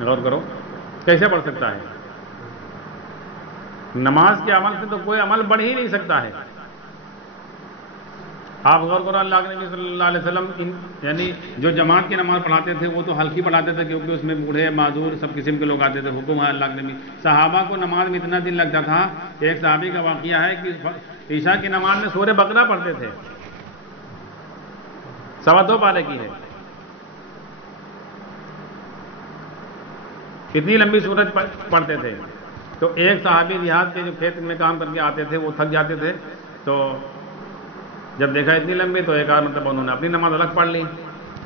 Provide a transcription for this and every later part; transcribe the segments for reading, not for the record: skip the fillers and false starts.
غور کرو کیسے بڑھ سکتا ہے؟ نماز کے عمل سے تو کوئی عمل بڑھ ہی نہیں سکتا ہے. آپ غور کرو اللہ کے نبی صلی اللہ علیہ وسلم یعنی جو جماعت کی نماز پڑھاتے تھے وہ تو ہلکی پڑھاتے تھے کیونکہ اس میں بوڑھے معذور سب قسم کے لوگ آتے تھے. حکم ہے اللہ کے نبی. صحابہ کو نماز میں اتنا دن لگتا تھا کہ ایک صحابی کا واقعہ ہے کہ عشاء کی نماز میں سورہ بقرہ پڑھتے تھے, 2.25 پارے کی ہے, کتنی لمبی سورج پڑھتے تھے. تو ایک صحابی دیہات کے جو کھیت میں کام کر کے آتے تھے وہ تھک جاتے تھے, تو جب دیکھا اتنی لمبی تو ایک مطلب انہوں نے اپنی نماز الگ پڑھ لی.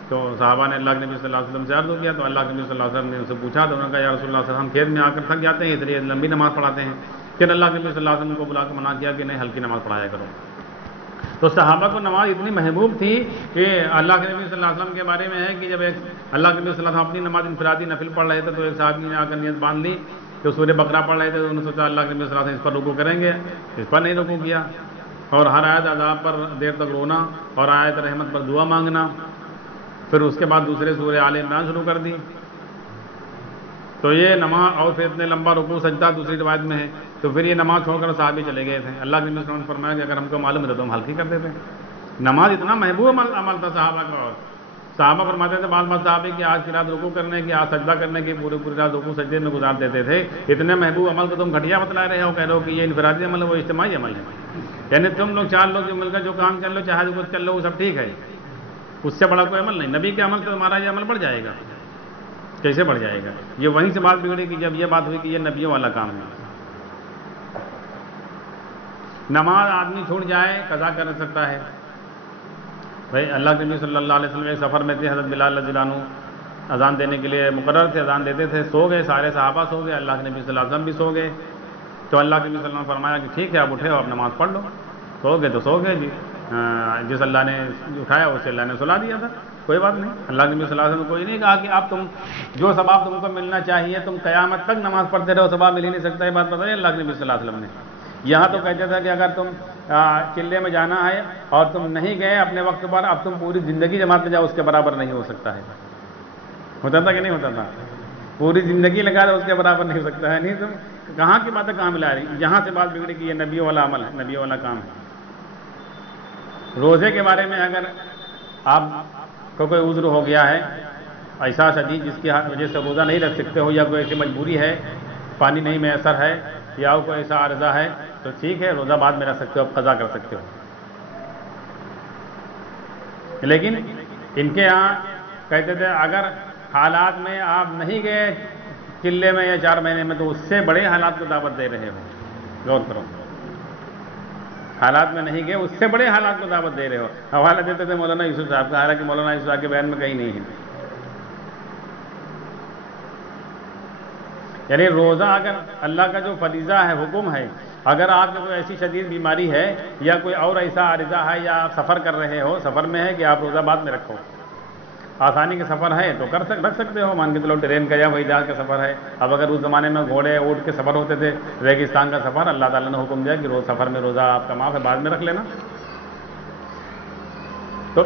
تو صحابہ نے اللہ کے نبی صلی اللہ علیہ وسلم سے عرض کیا, تو اللہ کے نبی صلی اللہ علیہ وسلم نے ان سے پوچھا, تو انہوں نے کہا یا رسول اللہ صلی اللہ علیہ وسلم, ہم کھیت میں آ کر تھک جاتے ہیں اس لیے لمبی نماز پڑھاتے ہیں. پھر اللہ کے نبی صلی اللہ علیہ وسلم کو بلا کے منع کیا کہ نہیں, ہلکی نماز پڑھایا کرو. تو صحابہ کو نماز اتنی محبوب تھی کہ اللہ کے نبی صلی اللہ علیہ وسلم کے بارے میں ہے کہ جب ایک اللہ کے نبی صلی اللہ علیہ وسلم اپنی نماز انفرادی نفل پڑھ رہے تھے تو ایک صحابی نے آ کر نیت باندھ لی کہ سورہ بقرہ پڑھ رہے تھے, تو انہوں نے سوچا اللہ کے نبی صلی اللہ علیہ وسلم اس پر رکوع کریں گے, اس پر نہیں رکوع کیا, اور ہر آیت عذاب پر دیر تک رونا اور آیت رحمت پر دعا مانگنا. پھر اس کے بعد دوسرے سورہ آل عمران شروع کر دی. تو یہ نماز, اور پھر اتنے لمبا رکوع سجدہ دوسری روایت میں ہے. تو پھر یہ نماز چھوڑ کر صحابی چلے گئے تھے. اللہ کے نبی صلی اللہ علیہ وسلم نے فرمایا کہ اگر ہم کو معلوم ہے تو ہم ہلکی کر دیتے. نماز اتنا محبوب عمل تھا صحابہ کا. اور صحابہ فرماتے تھے بعض صحابی کہ آج کی رات رکوع کرنے کی, آج سجدہ کرنے کی, پوری رات رکوع سجدے میں گزار دیتے تھے. اتنے محبوب عمل کو تم گھٹیا بتلا رہے ہو, کہہ رہے ہو کہ یہ انفرادی عمل ہے, وہ اجتماعی عمل ہے. یعنی تم لوگ 4 لوگ جو مل کر جو کام کر لو, چاہے جو کچھ کر لو, وہ سب ٹھیک ہے, اس سے بڑا کوئی عمل نہیں. نبی کے عمل سے تمہارا یہ عمل بڑھ جائے گا. کیسے بڑھ جائے گا؟ یہ وہیں سے بات بگڑی کہ جب یہ بات ہوئی کہ یہ نبیوں والا کام ہے. نماز آدمی چھوٹ جائے قضا کر سکتا ہے. بھائی اللہ کے نبی صلی اللہ علیہ وسلم ایک سفر میں تھے, حضرت بلال رضی اللہ عنہ اذان دینے کے لیے مقرر تھے, اذان دیتے تھے, سو گئے, سارے صحابہ سو گئے, اللہ کے نبی صلی اللہ علیہ وسلم بھی سو گئے. تو اللہ کے نبی صلی اللہ علیہ وسلم نے فرمایا کہ ٹھیک ہے آپ اٹھے ہو, آپ نماز پڑھ لو. سو گئے تو سو گئے جی, جس اللہ نے اٹھایا اسے اللہ نے سلا دیا تھا, کوئی بات نہیں. اللہ کے نبی صلی اللہ علیہ وسلم نے کوئی نہیں کہا کہ آپ تم جو ثواب تم کو ملنا چاہیے تم قیامت تک نماز پڑھتے رہو, ثواب مل ہی نہیں سکتا. یہ بات بتائی اللہ کے نبی صلی اللہ علیہ وسلم نے. یہاں تو کہتے تھا کہ اگر تم چلے میں جانا ہے اور تم نہیں گئے اپنے وقت پر, اب تم پوری زندگی جماعت میں جاؤ, اس کے برابر نہیں ہو سکتا ہے. ہوتا تھا کہ نہیں ہوتا تھا؟ پوری زندگی لگا دو, اس کے برابر نہیں ہو سکتا ہے. نہیں تم کہاں کی باتیں کہاں ملا رہی. یہاں سے بات بگڑی کہ یہ نبیوں والا عمل ہے, نبیوں والا کام ہے. روزے کے بارے میں اگر آپ کو کوئی عذر ہو گیا ہے ایسا شدید جس کی وجہ سے روزہ نہیں رکھ سکتے ہو, یا کوئی ایسی مجبوری ہے, پانی نہیں میسر ہے, یا کوئی ایسا عارضہ ہے, تو ٹھیک ہے روزہ بعد میں رکھ سکتے ہو, آپ قضا کر سکتے ہو. لیکن ان کے یہاں کہتے تھے اگر حالات میں آپ نہیں گئے چلے میں یا 4 مہینے میں, تو اس سے بڑے حالات کو دعوت دے رہے ہو. غور کرو, حالات میں نہیں گئے اس سے بڑے حالات کو دعوت دے رہے ہو. حوالہ دیتے تھے مولانا یوسف صاحب کا, حالانکہ مولانا یوسف صاحب کے بیان میں کہیں نہیں ہے. یعنی روزہ اگر اللہ کا جو فریضہ ہے, حکم ہے, اگر آپ کو کوئی ایسی شدید بیماری ہے یا کوئی اور ایسا عارضہ ہے, یا آپ سفر کر رہے ہو, سفر میں ہے کہ آپ روزہ بعد میں رکھو, آسانی کا سفر ہے تو رکھ سکتے ہو. مان کے چلو ٹرین کا یا ہوائی جہاز کا سفر ہے. اب اگر اس زمانے میں گھوڑے اونٹ کے سفر ہوتے تھے, ریگستان کا سفر, اللہ تعالیٰ نے حکم دیا کہ روز سفر میں روزہ آپ کا معاف ہے, بعد میں رکھ لینا. تو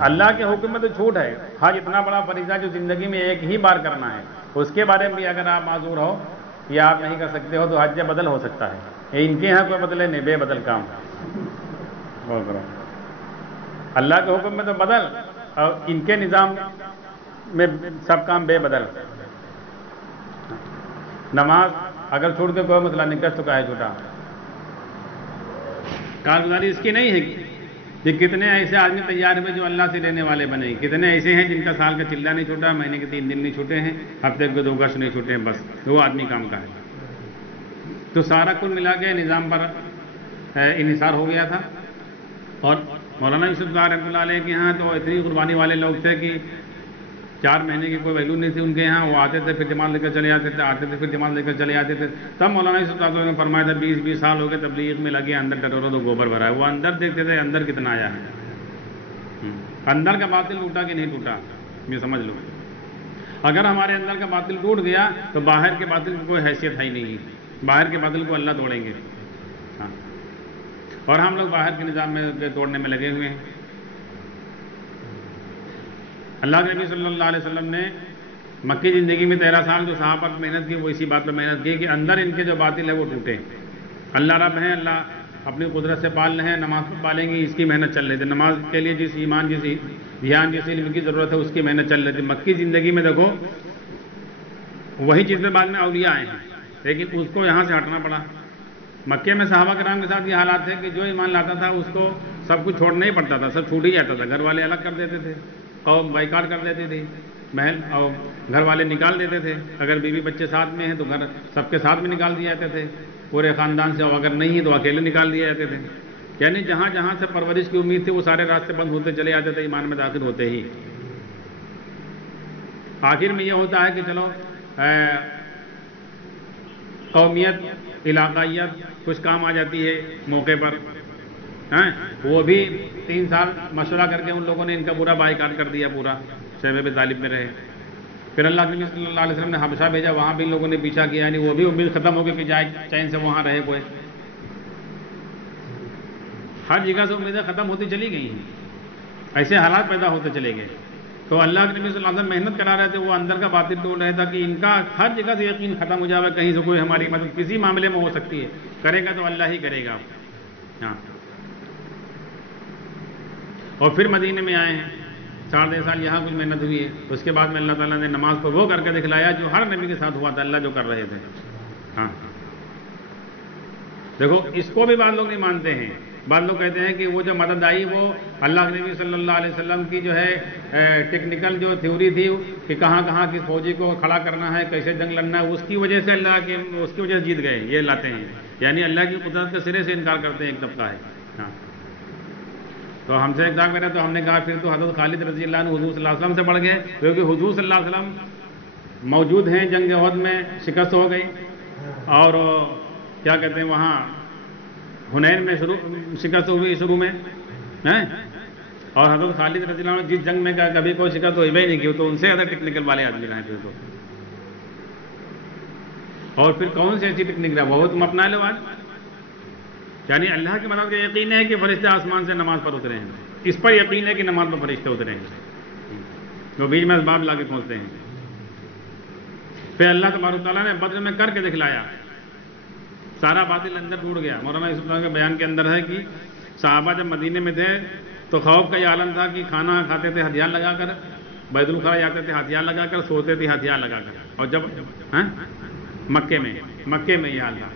اللہ کے حکم میں تو چھوٹ ہے. حج اتنا بڑا فریضہ جو زندگی میں ایک ہی بار کرنا ہے, اس کے بارے میں بھی اگر آپ معذور ہو یا آپ نہیں کر سکتے ہو تو حج بدل ہو سکتا ہے. ان کے یہاں کوئی بدلے نہیں, بے بدل کام. اللہ کے حکم میں تو بدل, اور ان کے نظام میں سب کام بے بدل. نماز اگر چھوڑ کے کوئی مسئلہ نہیں, کر چکا ہے چھوٹا, کارگزاری اس کی نہیں ہے. کہ کتنے ایسے آدمی تیار ہوئے جو اللہ سے لینے والے بنے, کتنے ایسے ہیں جن کا سال کا چلہ نہیں چھوٹا, مہینے کے 3 دن نہیں چھوٹے ہیں, ہفتے کے 2 گشت نہیں چھوٹے ہیں, بس وہ آدمی کام کا ہے. تو سارا کل ملا کے نظام پر انحصار ہو گیا تھا. اور مولانا یوسف رحمۃ اللہ علیہ کے یہاں تو اتنی قربانی والے لوگ تھے کہ 4 مہینے کی کوئی ویلو نہیں تھی ان کے یہاں. وہ آتے تھے پھر جماعت لے کر چلے جاتے تھے, آتے تھے پھر جماعت لے کر چلے جاتے تھے. تب مولانا یوسف اللہ نے فرمایا تھا 20 سال ہو گئے تبلیغ میں لگے, اندر ٹٹورو تو گوبر بھرا ہے. وہ اندر دیکھتے تھے اندر کتنا آیا ہے, اندر کا باطل ٹوٹا کہ نہیں ٹوٹا, یہ سمجھ لو. اگر ہمارے اندر کا باطل ٹوٹ گیا تو باہر کے باطل کی کوئی حیثیت ہے ہی نہیں. باہر کے باطل کو اللہ توڑیں گے. اور ہم لوگ باہر کے نظام میں توڑنے میں لگے ہوئے ہیں. اللہ کے نبی صلی اللہ علیہ وسلم نے مکی زندگی میں 13 سال جو صحابہ پر محنت کی وہ اسی بات پہ محنت کی کہ اندر ان کے جو باطل ہے وہ ٹوٹے. اللہ رب ہیں, اللہ اپنی قدرت سے پال رہے ہیں, نماز پر پالیں گی, اس کی محنت چل رہی تھی. نماز کے لیے جس ایمان, جس دھیان, جس علم کی ضرورت ہے اس کی محنت چل رہی تھی. مکی زندگی میں دیکھو وہی چیزیں بعد میں اولیاء آئے ہیں, لیکن اس کو یہاں سے ہٹنا پڑا. مکے میں صحابہ کرام کے ساتھ یہ حالات تھے کہ جو ایمان لاتا تھا اس کو سب کچھ چھوڑنا ہی پڑتا تھا, سب چھوٹ ہی جاتا تھا. گھر والے الگ کر دیتے تھے, قوم بائیکاٹ کر دیتی تھی, محل اور گھر والے نکال دیتے تھے. اگر بیوی بچے ساتھ میں ہیں تو گھر سب کے ساتھ میں نکال دیے جاتے تھے, پورے خاندان سے, اور اگر نہیں ہے تو اکیلے نکال دیے جاتے تھے. یعنی جہاں جہاں سے پرورش کی امید تھی وہ سارے راستے بند ہوتے چلے جاتے تھے ایمان میں داخل ہوتے ہی. آخر میں یہ ہوتا ہے کہ چلو قومیت, علاقائیت کچھ کام آ جاتی ہے موقع پر. وہ بھی 3 سال مشورہ کر کے ان لوگوں نے ان کا پورا بائیکاٹ کر دیا, پورا شیب ابی طالب میں رہے. پھر اللہ کے نبی صلی اللہ علیہ وسلم نے حبشہ بھیجا, وہاں بھی لوگوں نے پیچھا کیا, یعنی وہ بھی امید ختم ہو گئی کہ جائے چین سے وہاں رہے کوئی. ہر جگہ سے امیدیں ختم ہوتی چلی گئی ہیں, ایسے حالات پیدا ہوتے چلے گئے. تو اللہ کے نبی صلی اللہ علیہ وسلم محنت کرا رہے تھے, وہ اندر کا باطل ڈول رہے تھا کہ ان کا ہر جگہ سے یقین ختم ہو جائے, کہیں سے کوئی ہماری مدد کسی معاملے میں ہو سکتی ہے, کرے گا تو اللہ ہی کرے گا. ہاں. اور پھر مدینے میں آئے ہیں, 3.5 سال یہاں کچھ محنت ہوئی ہے. اس کے بعد میں اللہ تعالیٰ نے نماز پر وہ کر کے دکھلایا جو ہر نبی کے ساتھ ہوا تھا, اللہ جو کر رہے تھے. ہاں دیکھو اس کو بھی بعض لوگ نہیں مانتے ہیں. بعض لوگ کہتے ہیں کہ وہ جو مدد آئی وہ اللہ کے نبی صلی اللہ علیہ وسلم کی جو ہے ٹیکنیکل جو تھیوری تھی کہ کہاں کہاں کس فوجی کو کھڑا کرنا ہے, کیسے جنگ لڑنا ہے, اس کی وجہ سے اللہ کے اس کی وجہ سے جیت گئے, یہ لاتے ہیں. یعنی اللہ کی قدرت کے سرے سے انکار کرتے ہیں ایک طبقہ ہے. ہاں تو ہم سے ایک داغ میرا, تو ہم نے کہا پھر تو حضرت خالد رضی اللہ عنہ حضور صلی اللہ علیہ وسلم سے بڑھ گئے, کیونکہ حضور صلی اللہ علیہ وسلم موجود ہیں, جنگ احد میں شکست ہو گئی, اور کیا کہتے ہیں وہاں حنین میں شکست ہوئی شروع میں, اور حضرت خالد رضی اللہ عنہ جس جنگ میں کبھی کوئی شکست ہوئی نہیں کی, تو ان سے زیادہ ٹیکنیکل والے آدمی رہے پھر تو. اور پھر کون سی ایسی ٹیکنیک رہا وہ تم اپنا لو آج. یعنی اللہ کی مدد کا یقین ہے کہ فرشتے آسمان سے نماز پر اترے ہیں, اس پر یقین ہے کہ نماز پر فرشتے اترے ہیں, وہ بیچ میں اسباب لا کے پہنچتے ہیں. پھر اللہ تبارک تعالیٰ نے بدر میں کر کے دکھلایا, سارا باطل اندر ٹوٹ گیا. مولانا یوسف صاحب کے بیان کے اندر ہے کہ صحابہ جب مدینے میں تھے تو خوف کا یہ عالم تھا کہ کھانا کھاتے تھے ہتھیار لگا کر, بیت الخلا جاتے تھے ہتھیار لگا کر, سوتے تھے ہتھیار لگا کر. اور جب مکے میں یہ حال تھا,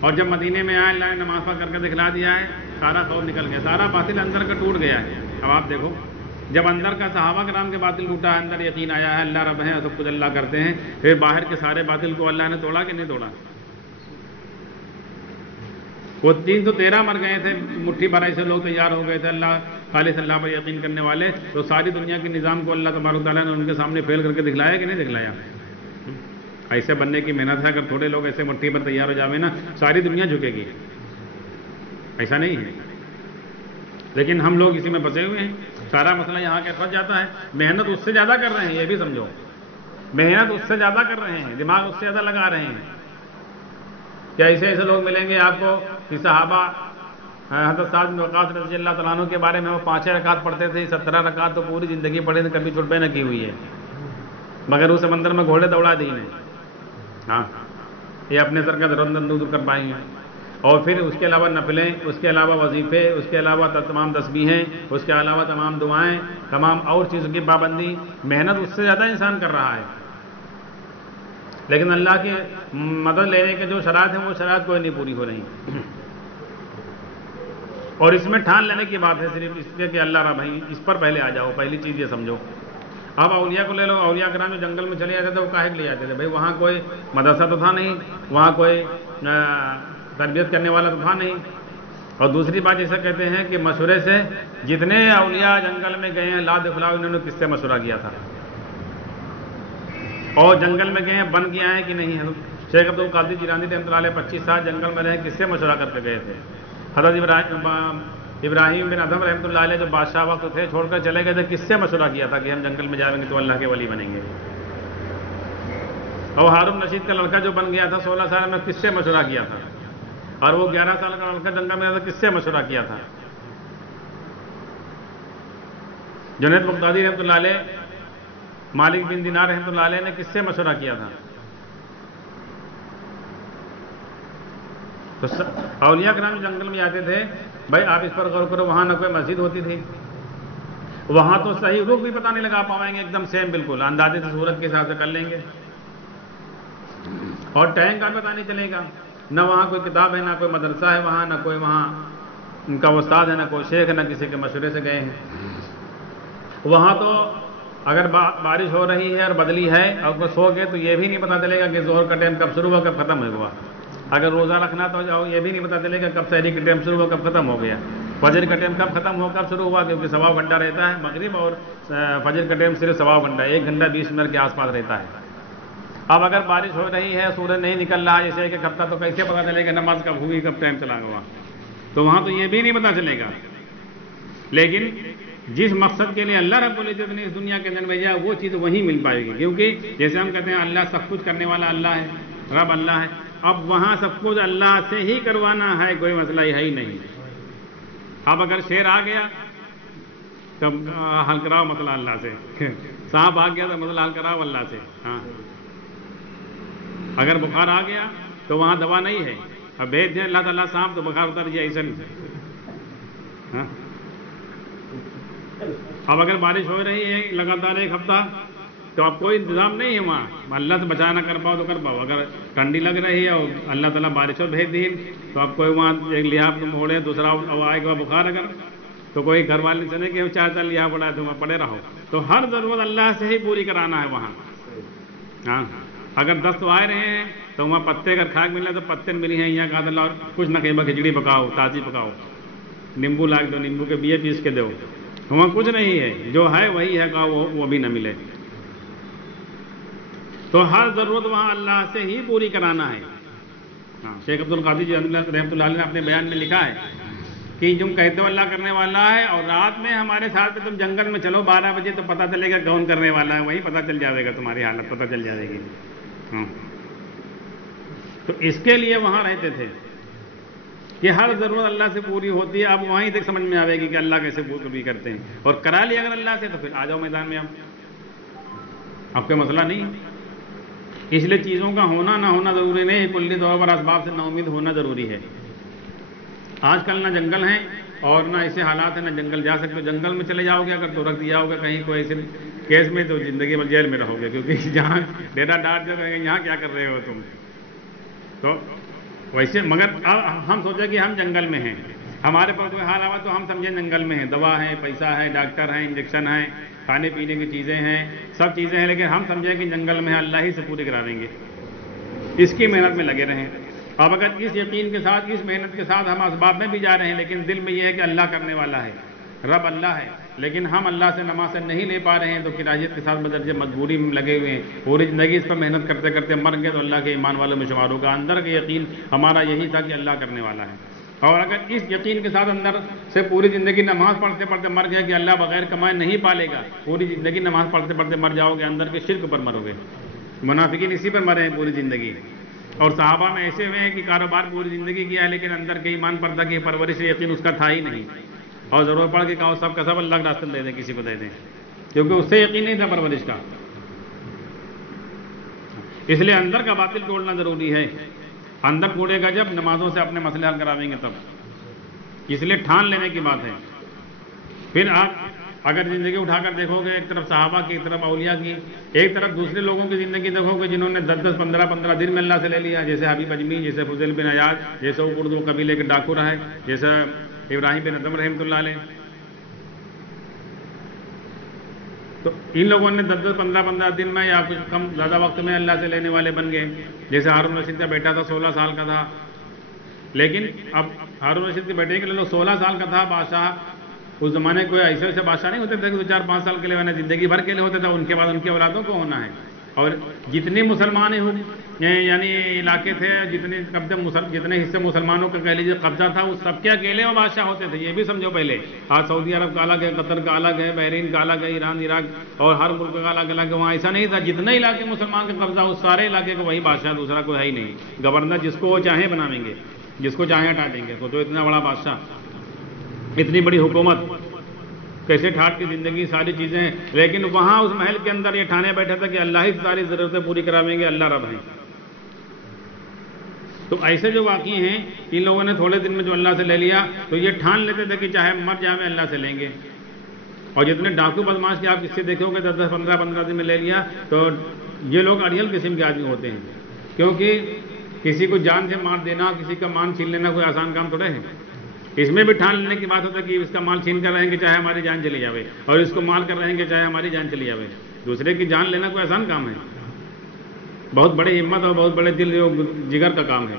اور جب مدینے میں آئے اللہ نے نماز پڑھ کر کے دکھلا دیا ہے, سارا خوف نکل گیا, سارا باطل اندر کا ٹوٹ گیا ہے. اب آپ دیکھو جب اندر کا صحابہ کرام کے باطل ٹوٹا ہے, اندر یقین آیا ہے اللہ رب ہے, سب کچھ اللہ کرتے ہیں, پھر باہر کے سارے باطل کو اللہ نے توڑا کہ نہیں توڑا. وہ 313 مر گئے تھے, مٹھی بھر ایسے لوگ تیار ہو گئے تھے اللہ خالص اللہ پر یقین کرنے والے, تو ساری دنیا کے نظام کو اللہ تبارک تعالیٰ نے ان کے سامنے فیل کر کے دکھلایا کہ نہیں دکھلایا. ایسے بننے کی محنت ہے, اگر تھوڑے لوگ ایسے مٹھی پر تیار ہو جاوے نا, ساری دنیا جھکے گی. ایسا نہیں ہے, لیکن ہم لوگ اسی میں پھنسے ہوئے ہیں. سارا مسئلہ یہاں کے پھنس جاتا ہے. محنت اس سے زیادہ کر رہے ہیں, یہ بھی سمجھو, محنت اس سے زیادہ کر رہے ہیں, دماغ اس سے زیادہ لگا رہے ہیں. کیا ایسے لوگ ملیں گے آپ کو کہ صحابہ حضرت سعد بن وقاص رضی اللہ تعالیٰ عنہ کے بارے میں وہ 5 رکعت پڑھتے تھے, 17 رکعت تو پوری زندگی پڑھے تھے, کبھی چھٹبے نہ کی ہوئی ہے, مگر اس سمندر میں گھوڑے دوڑا دی نے. ہاں یہ اپنے سر کا درد دور کر پائیں گے. اور پھر اس کے علاوہ نفلیں, اس کے علاوہ وظیفے, اس کے علاوہ تمام تسبیحیں, اس کے علاوہ تمام دعائیں, تمام اور چیزوں کی پابندی, محنت اس سے زیادہ انسان کر رہا ہے. لیکن اللہ کی مدد لینے کے جو شرائط ہیں وہ شرائط کوئی نہیں پوری ہو رہی. اور اس میں ٹھان لینے کی بات ہے صرف اس لیے کہ اللہ رب بھائی اس پر پہلے آ جاؤ. پہلی چیز یہ سمجھو. اب اولیاء کو لے لو, اولیاء کرام جو جنگل میں چلے جاتے تھے وہ کاہے کے لے جاتے تھے؟ بھائی وہاں کوئی مدرسہ تو تھا نہیں, وہاں کوئی تربیت کرنے والا تو تھا نہیں. اور دوسری بات جیسا کہتے ہیں کہ مشورے سے جتنے اولیاء جنگل میں گئے ہیں لا دفلاؤ, انہوں نے کس سے مشورہ کیا تھا, اور جنگل میں گئے ہیں بن کے آئے کہ نہیں. شیخ عبد القادر جیلانی رحمۃ اللہ علیہ 25 سال جنگل میں رہے, کس سے مشورہ کر کے گئے تھے. حضرت ابراہیم بن ادھم رحمۃ اللہ علیہ جو بادشاہ وقت تھے چھوڑ کر چلے گئے تھے, کس سے مشورہ کیا تھا کہ ہم جنگل میں جائیں گے تو اللہ کے ولی بنیں گے. اور ہارون رشید کا لڑکا جو بن گیا تھا 16 سال میں, کس سے مشورہ کیا تھا. اور وہ 11 سال کا لڑکا جنگل میں کس سے مشورہ کیا تھا. جنید بغدادی رحمۃ اللہ علیہ مالک بن دینار رحمۃ اللہ علیہ نے کس سے مشورہ کیا تھا؟ تو اولیاء کرام جنگل میں آتے تھے، بھائی آپ اس پر غور کرو، وہاں نہ کوئی مسجد ہوتی تھی، وہاں تو صحیح رخ بھی پتہ نہیں لگا پائیں گے، ایک دم سیم بالکل اندازے سے صورت کے حساب سے کر لیں گے، اور ٹائم کا پتہ نہیں چلے گا، نہ وہاں کوئی کتاب ہے، نہ کوئی مدرسہ ہے وہاں، نہ کوئی وہاں ان کا استاد ہے، نہ کوئی شیخ ہے، نہ کسی کے مشورے سے گئے ہیں۔ وہاں تو اگر بارش ہو رہی ہے اور بدلی ہے اور کوئی سو گئے تو یہ بھی نہیں پتہ چلے گا کہ ظہر کا ٹائم کب شروع ہوا کب ختم ہوا، اگر روزہ رکھنا تو جاؤ یہ بھی نہیں پتہ چلے گا کب سحری کا ٹائم شروع ہوا کب ختم ہو گیا، فجر کا ٹائم کب ختم ہوا کب شروع ہوا، کیونکہ سوا گھنٹہ رہتا ہے مغرب، اور فجر کا ٹائم صرف سوا گھنٹہ 1 گھنٹہ 20 منٹ کے آس پاس رہتا ہے۔ اب اگر بارش ہو رہی ہے، سورج نہیں نکل رہا جیسے ایک ہفتہ، تو کیسے پتہ چلے گا نماز کب ہوگی کب ٹائم چلا گیا، تو وہاں تو یہ بھی نہیں پتہ چلے گا۔ لیکن جس مقصد کے لیے اللہ رب العزت نے اس دنیا کے اندر بھیجا وہ چیز وہیں مل پائے گی، کیونکہ جیسے ہم کہتے ہیں اللہ سب کچھ کرنے والا اللہ ہے، رب اللہ ہے، اب وہاں سب کچھ اللہ سے ہی کروانا ہے، کوئی مسئلہ ہے ہی نہیں۔ اب اگر شیر آ گیا تو حل کراؤ مسئلہ اللہ سے، سانپ آ گیا تو مسئلہ حل کراؤ اللہ سے، ہاں اگر بخار آ گیا تو وہاں دوا نہیں ہے، اب بھیج دیں اللہ تعالیٰ سانپ تو بخار اتر جائے، ایسا نہیں۔ ہاں اب اگر بارش ہو رہی ہے لگاتار 1 ہفتہ تو اب کوئی انتظام نہیں ہے وہاں، اللہ سے بچا نہ کر پاؤ تو کر پاؤ، اگر ٹھنڈی لگ رہی ہے اور اللہ تعالیٰ بارشوں بھیج دی تو اب کوئی وہاں ایک لحاظ تم اوڑے، دوسرا آئے گا بخار، اگر تو کوئی گھر والے سے نہیں کہ چاہتا لحاظ پڑا ہے تم پڑے رہو، تو ہر ضرورت اللہ سے ہی پوری کرانا ہے وہاں۔ ہاں اگر دست آئے رہے ہیں تو وہاں پتے اگر کھاک مل رہے تو پتے ملی ہیں، یہاں کہا اللہ کچھ نہ کہیں کھچڑی پکاؤ، تازی پکاؤ، نیمبو لا دو، نیمبو کے بیے پیس کے دو، وہاں کچھ نہیں ہے، جو ہے وہی ہے، کہا وہ بھی نہ ملے، تو ہر ضرورت وہاں اللہ سے ہی پوری کرانا ہے۔ ہاں شیخ عبد القادر جی رحمۃ اللہ علیہ نے اپنے بیان میں لکھا ہے کہ تم کہتے ہو اللہ کرنے والا ہے، اور رات میں ہمارے ساتھ تم جنگل میں چلو 12 بجے تو پتہ چلے گا کون کرنے والا ہے، وہی پتہ چل جائے گا، تمہاری حالت پتہ چل جائے گی۔ ہاں تو اس کے لیے وہاں رہتے تھے کہ ہر ضرورت اللہ سے پوری ہوتی ہے، اب وہیں تک سمجھ میں آئے گی کہ اللہ کیسے پوری کرتے ہیں، اور کرا لیا اگر اللہ سے تو پھر آ جاؤ میدان میں، اب کوئی مسئلہ نہیں۔ اس لیے چیزوں کا ہونا نہ ہونا ضروری نہیں ہے، کلی طور پر اسباب سے نا امید ہونا ضروری ہے۔ آج کل نہ جنگل ہیں اور نہ ایسے حالات ہیں نہ جنگل جا سکتے، جنگل میں چلے جاؤ گے اگر تو رکھ دیا ہوگا کہیں کوئی ایسے کیس میں تو زندگی بھر جیل میں رہو گے، کیونکہ جہاں ڈیرا ڈال دے گے یہاں کیا کر رہے ہو تم، تو ویسے مگر اب ہم سوچیں کہ ہم جنگل میں ہیں، ہمارے پاس کوئی حال ہوا تو ہم سمجھیں جنگل میں ہیں، دوا ہے، پیسہ ہے، ڈاکٹر ہیں، انجیکشن ہے، کھانے پینے کی چیزیں ہیں، سب چیزیں ہیں، لیکن ہم سمجھیں کہ جنگل میں اللہ ہی سے پوری کرا دیں گے، اس کی محنت میں لگے رہیں۔ اب اگر اس یقین کے ساتھ اس محنت کے ساتھ ہم اسباب میں بھی جا رہے ہیں، لیکن دل میں یہ ہے کہ اللہ کرنے والا ہے، رب اللہ ہے، لیکن ہم اللہ سے نماز نہیں لے پا رہے ہیں تو کراہیت کے ساتھ بدرجہ مجبوری میں لگے ہوئے ہیں، پوری زندگی اس پر محنت کرتے کرتے مر گئے تو اللہ کے ایمان والوں میں شمار ہوگا۔ اندر کا یقین ہمارا یہی تھا کہ اللہ کرنے والا ہے، اور اگر اس یقین کے ساتھ اندر سے پوری زندگی نماز پڑھتے پڑھتے مر گیا کہ اللہ بغیر کمائے نہیں پالے گا، پوری زندگی نماز پڑھتے پڑھتے مر جاؤ گے، اندر کے شرک پر مرو گے۔ منافقین اسی پر مرے ہیں پوری زندگی، اور صحابہ میں ایسے ہوئے ہیں کہ کاروبار پوری زندگی کیا ہے لیکن اندر کے ایمان پر تھا کہ پرورش یقین اس کا تھا ہی نہیں، اور ضرورت پڑ کے کہا سب کا سب اللہ کے راستے میں دے دیں، کسی کو دے دیں، کیونکہ اس سے یقین نہیں تھا پرورش کا۔ اس لیے اندر کا باطل توڑنا ضروری ہے، اندر کوڑے گا جب نمازوں سے اپنے مسئلے حل کراویں گے تب، اس لیے ٹھان لینے کی بات ہے۔ پھر آپ اگر زندگی اٹھا کر دیکھو گے، ایک طرف صحابہ کی، ایک طرف اولیاء کی، ایک طرف دوسرے لوگوں کی زندگی دیکھو گے جنہوں نے 10 15 دن میں اللہ سے لے لیا، جیسے حبیب اجمی، جیسے فضیل بن عیاض، جیسے وہ اردو قبیلے کے ڈاکو رہے، جیسے ابراہیم بن ادم رحمۃ اللہ علیہ، تو ان لوگوں نے 10 15 دن میں یا کچھ کم زیادہ وقت میں اللہ سے لینے والے بن گئے۔ جیسے ہارون رشید کا بیٹا تھا 16 سال کا تھا، لیکن اب ہارون رشید کے بیٹے کے لے 16 سال کا تھا بادشاہ، اس زمانے کوئی ایسے ایسے بادشاہ نہیں ہوتے تھے کہ 4-5 سال کے لیے ہونا، زندگی بھر کے لیے ہوتے تھے، ان کے بعد ان کی اولادوں کو ہونا ہے، اور جتنے مسلمان یعنی علاقے تھے، جتنے حصے مسلمانوں کا کہہ لیجیے قبضہ تھا، وہ سب کے اکیلے وہ بادشاہ ہوتے تھے، یہ بھی سمجھو پہلے۔ آج سعودی عرب کا الگ ہے، قطر کا الگ ہے، بحرین کا الگ ہے، ایران عراق اور ہر ملک کا الگ الگ ہے، وہاں ایسا نہیں تھا، جتنے علاقے مسلمان کا قبضہ اس سارے علاقے کو وہی بادشاہ، دوسرا کوئی ہے ہی نہیں، گورنر جس کو وہ چاہیں بنائیں گے، جس کو چاہیں ہٹا دیں گے، تو اتنا بڑا بادشاہ، اتنی بڑی حکومت، کیسے ٹھاٹ کی زندگی، ساری چیزیں، لیکن وہاں اس محل کے اندر یہ ٹھانے بیٹھا تھا کہ اللہ ہی ساری ضرورتیں پوری کراویں گے، اللہ رب ہیں۔ تو ایسے جو واقعی ہیں، ان لوگوں نے تھوڑے دن میں جو اللہ سے لے لیا تو یہ ٹھان لیتے تھے کہ چاہے مر جائیں اللہ سے لیں گے۔ اور جتنے ڈاکو بدماش کے آپ کس سے دیکھو گے 10 15 دن میں لے لیا، تو یہ لوگ اڑیل قسم کے آدمی ہوتے ہیں، کیونکہ کسی کو جان سے مار دینا، کسی کا مان چھین لینا کوئی آسان کام تھوڑے ہے۔ اس میں بھی ٹھان لینے کی بات ہوتا ہے کہ اس کا مال چھین کر رہیں گے چاہے ہماری جان چلی جاوے، اور اس کو مال کر رہیں گے چاہے ہماری جان چلی جاوے۔ دوسرے کی جان لینا کوئی آسان کام ہے، بہت بڑی ہمت اور بہت بڑے دل جگر کا کام ہے۔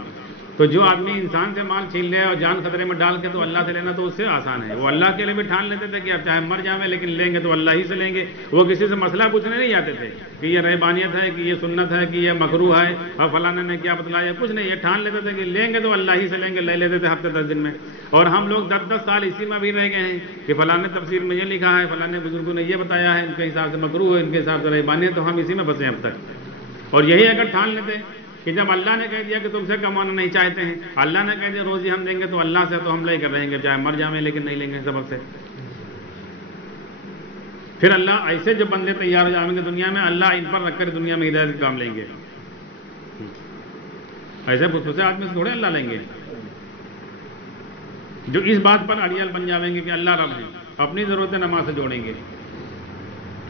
تو جو آدمی انسان سے مال چھین لے اور جان خطرے میں ڈال کے تو اللہ سے لینا تو اس سے آسان ہے۔ وہ اللہ کے لیے بھی ٹھان لیتے تھے کہ اب چاہے مر جاویں لیکن لیں گے تو اللہ ہی سے لیں گے۔ وہ کسی سے مسئلہ پوچھنے نہیں جاتے تھے کہ یہ رہبانیت ہے، کہ یہ سنت ہے، کہ یہ مکروہ ہے، اور فلانے نے کیا بتلایا، کچھ نہیں، یہ ٹھان لیتے تھے کہ لیں گے تو اللہ ہی سے لیں گے، لے لیتے تھے ہفتے 10 دن میں۔ اور ہم لوگ 10 سال اسی میں بھی رہ گئے ہیں کہ فلانے تفسیر میں یہ لکھا ہے، فلانے بزرگوں نے یہ بتایا ہے، ان کے حساب سے مکروہ ہے، ان کے حساب سے رہبانیت، تو ہم اسی میں پھنسے اب تک۔ اور یہی اگر ٹھان لیتے کہ جب اللہ نے کہہ دیا کہ تم سے کمانا نہیں چاہتے ہیں، اللہ نے کہہ دیا روزی ہم دیں گے تو اللہ سے، تو ہم لے کر رہیں گے چاہے مر جائیں لیکن نہیں لیں گے سبب سے۔ پھر اللہ ایسے جو بندے تیار ہو جائیں گے دنیا میں، اللہ ان پر رکھ کر دنیا میں ہدایت کا کام لیں گے۔ ایسے خصوصی آدمی سے تھوڑے اللہ لیں گے، جو اس بات پر اڑیل بن جائیں گے کہ اللہ رب ہے، اپنی ضرورتیں نماز سے جوڑیں گے۔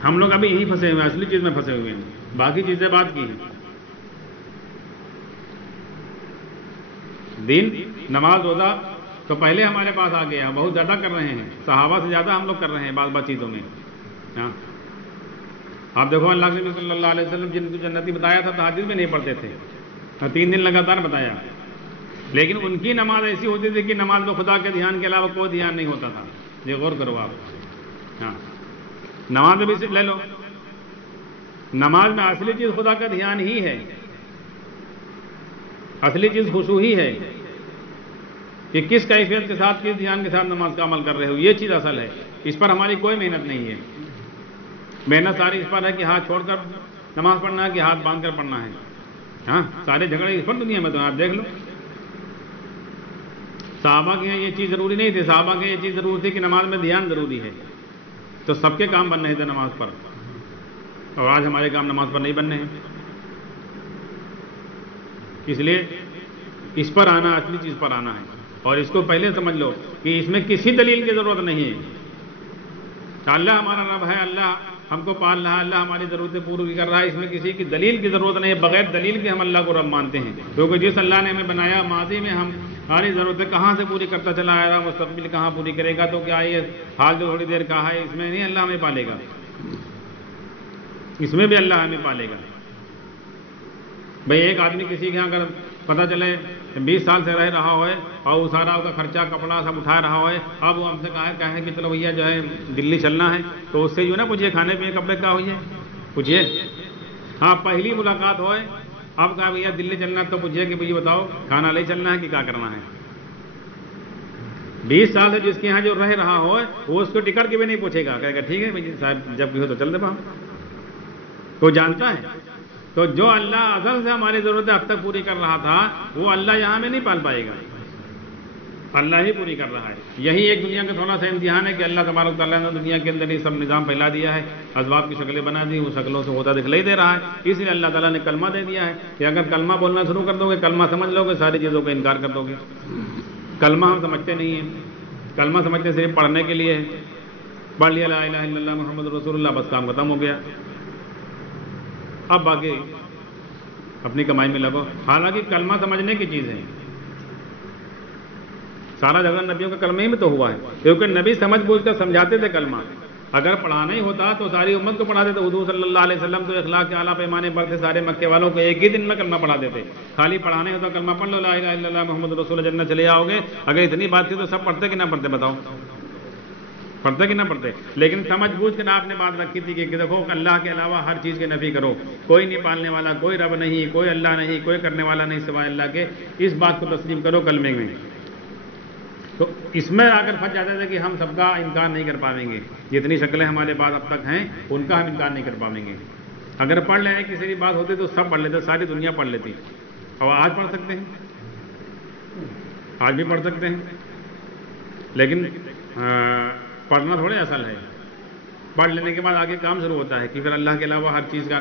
ہم لوگ ابھی یہی پھنسے ہوئے ہیں، اصلی چیز میں پھنسے ہوئے ہیں، باقی چیزیں بات کی ہیں۔ دین، نماز، روزہ تو پہلے ہمارے پاس آ گیا، بہت زیادہ کر رہے ہیں، صحابہ سے زیادہ ہم لوگ کر رہے ہیں بعض چیزوں میں۔ آپ دیکھو اللہ کے نبی صلی اللہ علیہ وسلم جن کو جنتی بتایا تھا تہجد میں نہیں پڑھتے تھے، 3 دن لگاتار بتایا، لیکن ان کی نماز ایسی ہوتی تھی کہ نماز میں خدا کے دھیان کے علاوہ کوئی دھیان نہیں ہوتا تھا۔ یہ غور کرو آپ، نماز میں بھی صرف لے لو، نماز میں اصلی چیز خدا کا دھیان ہی ہے، اصلی چیز خشوع ہی ہے کہ کس کیفیت کے ساتھ، کس دھیان کے ساتھ نماز کا عمل کر رہے ہو، یہ چیز اصل ہے۔ اس پر ہماری کوئی محنت نہیں ہے، محنت ساری اس پر ہے کہ ہاتھ چھوڑ کر نماز پڑھنا ہے کہ ہاتھ باندھ کر پڑھنا ہے۔ سارے جھگڑے اس پر دنیا میں تو آپ دیکھ لو۔ صحابہ کے یہ چیز ضروری نہیں تھی، صحابہ کے یہ چیز ضروری تھی کہ نماز میں دھیان ضروری ہے، تو سب کے کام بن رہے تھے نماز پر، اور آج ہمارے کام نماز پر نہیں بننے ہیں۔ اس لیے اس پر آنا، اصلی چیز پر آنا ہے، اور اس کو پہلے سمجھ لو کہ اس میں کسی دلیل کی ضرورت نہیں ہے کہ اللہ ہمارا رب ہے، اللہ ہم کو پال رہا ہے، اللہ ہماری ضرورتیں پوری کر رہا ہے، اس میں کسی کی دلیل کی ضرورت نہیں ہے۔ بغیر دلیل کے ہم اللہ کو رب مانتے ہیں، کیونکہ جس اللہ نے ہمیں بنایا، ماضی میں ہم ہماری ضرورتیں کہاں سے پوری کرتا چلا آیا رہا، مستقبل کہاں پوری کرے گا، تو کیا یہ حال جو تھوڑی دیر کہا ہے اس میں نہیں اللہ ہمیں پالے گا، اس میں بھی اللہ ہمیں پالے گا۔ بھئی ایک آدمی کسی کے یہاں اگر پتہ چلے 20 سال سے رہ رہا ہوئے اور وہ سارا کا خرچہ کپڑا سب اٹھا رہا ہوئے، اب وہ ہم سے کہے کہ چلو بھیا جو ہے دلی چلنا ہے، تو اس سے جو نا پوچھئے کھانے پینے کپڑے کیا ہوئی ہے، پوچھئے، پہلی ملاقات ہوئے، اب کہا بھیا دلی چلنا تو پوچھئے کہ بھئی بتاؤ کھانا لے چلنا ہے کہ کیا کرنا ہے۔ 20 سال سے جس کے یہاں جو رہ رہا ہو وہ اس کو ٹکٹ کے بھی نہیں پوچھے گا، کہے گا ٹھیک ہے بھائی صاحب جب بھی ہو تو چل دے باہر، تو جانتا ہے۔ تو جو اللہ ازل سے ہماری ضرورتیں اب تک پوری کر رہا تھا وہ اللہ یہاں میں نہیں پال پائے گا، اللہ ہی پوری کر رہا ہے۔ یہی ایک دنیا کا تھوڑا سا امتحان ہے کہ اللہ تبارک تعالیٰ نے دنیا کے اندر یہ سب نظام پھیلا دیا ہے، اسباب کی شکلیں بنا دی، وہ شکلوں سے ہوتا دکھلائی دے رہا ہے، اس لیے اللہ تعالیٰ نے کلمہ دے دیا ہے کہ اگر کلمہ بولنا شروع کر دو گے، کلمہ سمجھ لو گے، ساری چیزوں کا انکار کر دو گے۔ کلمہ ہم سمجھتے نہیں ہیں، کلمہ سمجھتے صرف پڑھنے کے لیے، پڑھ لیا لا الہ الا اللہ محمد رسول اللہ، بس کام ختم ہو گیا، اب باقی اپنی کمائی میں لگو۔ حالانکہ کلمہ سمجھنے کی چیز ہے، سارا جھگڑا نبیوں کے کلمے میں تو ہوا ہے، کیونکہ نبی سمجھ بوجھ کر سمجھاتے تھے کلمہ، اگر پڑھانا ہی ہوتا تو ساری امت کو پڑھا دیتے۔ حضور صلی اللہ علیہ وسلم تو اخلاق کے اعلیٰ پیمانے پر تھے، سارے مکے والوں کو ایک ہی دن میں کلمہ پڑھا دیتے، خالی پڑھانے ہوتا کلمہ پڑھ لو لا الہ الا اللہ محمد رسول اللہ، جنت چلے آؤ گے۔ اگر اتنی بات تھی تو سب پڑھتے کہ نہ پڑھتے، بتاؤ پڑھتے کہ نہ پڑھتے؟ لیکن سمجھ بوجھ کر آپ نے بات رکھی تھی کہ دیکھو اللہ کے علاوہ ہر چیز کے نفی کرو، کوئی نہیں پالنے والا، کوئی رب نہیں، کوئی اللہ نہیں، کوئی کرنے والا نہیں سوائے اللہ کے، اس بات کو تسلیم کرو کلمے میں۔ تو اس میں آ کر پھنس جاتے تھے کہ ہم سب کا انکار نہیں کر پائیں گے، جتنی شکلیں ہمارے پاس اب تک ہیں ان کا ہم انکار نہیں کر پائیں گے۔ اگر پڑھ لیں کسی بھی بات ہوتی تو سب پڑھ لیتے، ساری دنیا پڑھ لیتی، اور آج پڑھ سکتے ہیں، آج بھی پڑھ سکتے ہیں، لیکن پڑھنا تھوڑے اصل ہے۔ پڑھ لینے کے بعد آگے کام شروع ہوتا ہے کہ پھر اللہ کے علاوہ ہر چیز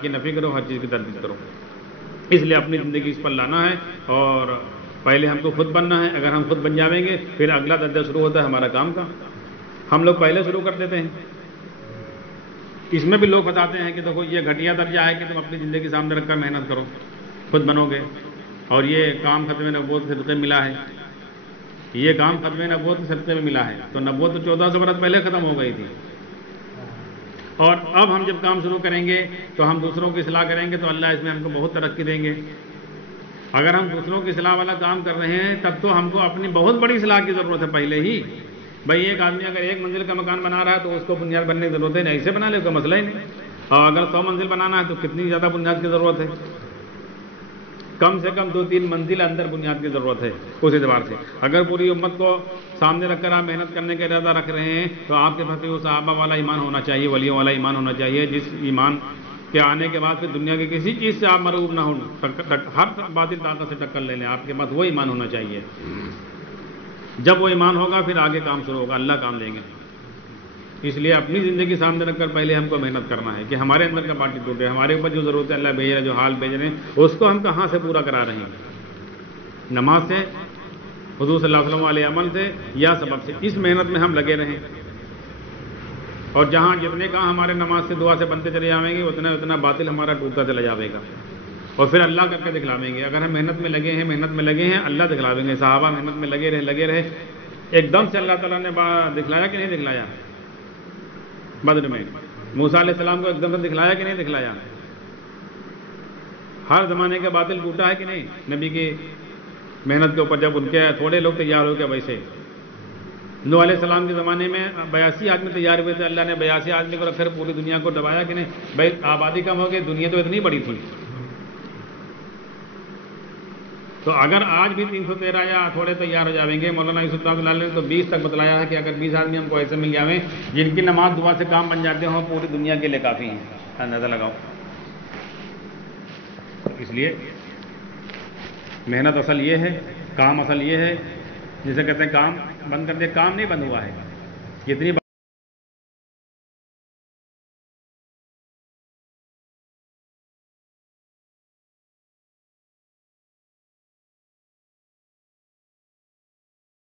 کی نفی کرو، ہر چیز کی تردید کرو. اس لیے اپنی زندگی اس پر لانا ہے، اور پہلے ہم کو خود بننا ہے. اگر ہم خود بن جائیں گے پھر اگلا درجہ شروع ہوتا ہے ہمارا کام کا. ہم لوگ پہلے شروع کر دیتے ہیں. اس میں بھی لوگ بتاتے ہیں کہ دیکھو یہ گھٹیا درجہ ہے کہ تم اپنی زندگی سامنے رکھ کر محنت کرو، خود بنو گے. اور یہ کام ختم نبوت کے صدقے میں ملا ہے، یہ کام ختم نبوت کے صدقے میں ملا ہے. تو نبوت تو 1400 برس پہلے ختم ہو گئی تھی. اور اب ہم جب کام شروع کریں گے تو ہم دوسروں کی اصلاح کریں گے تو اللہ اس میں ہم کو بہت ترقی دیں گے. اگر ہم دوسروں کی اصلاح والا کام کر رہے ہیں تب تو ہم کو اپنی بہت بڑی اصلاح کی ضرورت ہے پہلے ہی. بھائی ایک آدمی اگر 1 منزل کا مکان بنا رہا ہے تو اس کو بنیاد بننے کی ضرورت ہے نہیں، ایسے بنا لے کوئی مسئلہ ہی نہیں. اور اگر 100 منزل بنانا ہے تو کتنی زیادہ بنیاد کی ضرورت ہے؟ کم سے کم 2-3 منزل اندر بنیاد کی ضرورت ہے. اس اعتبار سے اگر پوری امت کو سامنے رکھ کر آپ محنت کرنے کا ارادہ رکھ رہے ہیں تو آپ کے پاس وہ صحابہ والا ایمان ہونا چاہیے، ولیوں والا ایمان ہونا چاہیے، جس ایمان کے آنے کے بعد پھر دنیا کی کسی چیز سے آپ مرعوب نہ ہوں، ہر باطل طاقت سے ٹکر لے لیں. آپ کے پاس وہ ایمان ہونا چاہیے. جب وہ ایمان ہوگا پھر آگے کام شروع ہوگا، اللہ کام دیں گے. اس لیے اپنی زندگی سامنے رکھ کر پہلے ہم کو محنت کرنا ہے کہ ہمارے اندر کا پارٹی ٹوٹے. ہمارے اوپر جو ضرورت ہے اللہ بھیج رہا ہے، جو حال بھیج رہے ہیں اس کو ہم کہاں سے پورا کرا رہے ہیں؟ نماز سے، حضور صلی اللہ علیہ وسلم علیہ عمل سے، یا سبب سے. اس محنت میں ہم لگے رہیں. اور جہاں جتنے کام ہمارے نماز سے دعا سے بنتے چلے جائیں گے اتنا باطل ہمارا ٹوٹتا چلا جائے گا. اور پھر اللہ کر کے دکھلاویں گے. اگر ہم محنت میں لگے ہیں اللہ دکھلاویں گے. صحابہ محنت میں لگے رہے. ایک دم سے اللہ تعالیٰ نے دکھلایا کہ نہیں دکھلایا؟ بدر میں موسیٰ علیہ السلام کو ایک دم سے دکھلایا کہ نہیں دکھلایا؟ ہر زمانے کا باطل ٹوٹا ہے کہ نہیں نبی کی محنت کے اوپر؟ جب ان کے تھوڑے لوگ تیار ہو گئے. ویسے نوح علیہ السلام کے زمانے میں 82 آدمی تیار ہوئے تھے. اللہ نے 82 آدمی کو رکھ کر پوری دنیا کو دبایا کہ نہیں؟ بھائی آبادی کم ہو گئی، دنیا تو اتنی بڑی تھی. تو اگر آج بھی 313 یا تھوڑے تیار ہو جائیں گے، مولانا یوسف رحمۃ اللہ علیہ نے تو 20 تک بتلایا ہے کہ اگر 20 آدمی ہم کو ایسے مل جائیں جن کی نماز دعا سے کام بن جاتے ہوں پوری دنیا کے لیے کافی ہیں. اندازہ لگاؤ. اس لیے محنت اصل یہ ہے، کام اصل یہ ہے. جسے کہتے ہیں کام بند کر دیا، کام نہیں بند ہوا ہے. کتنی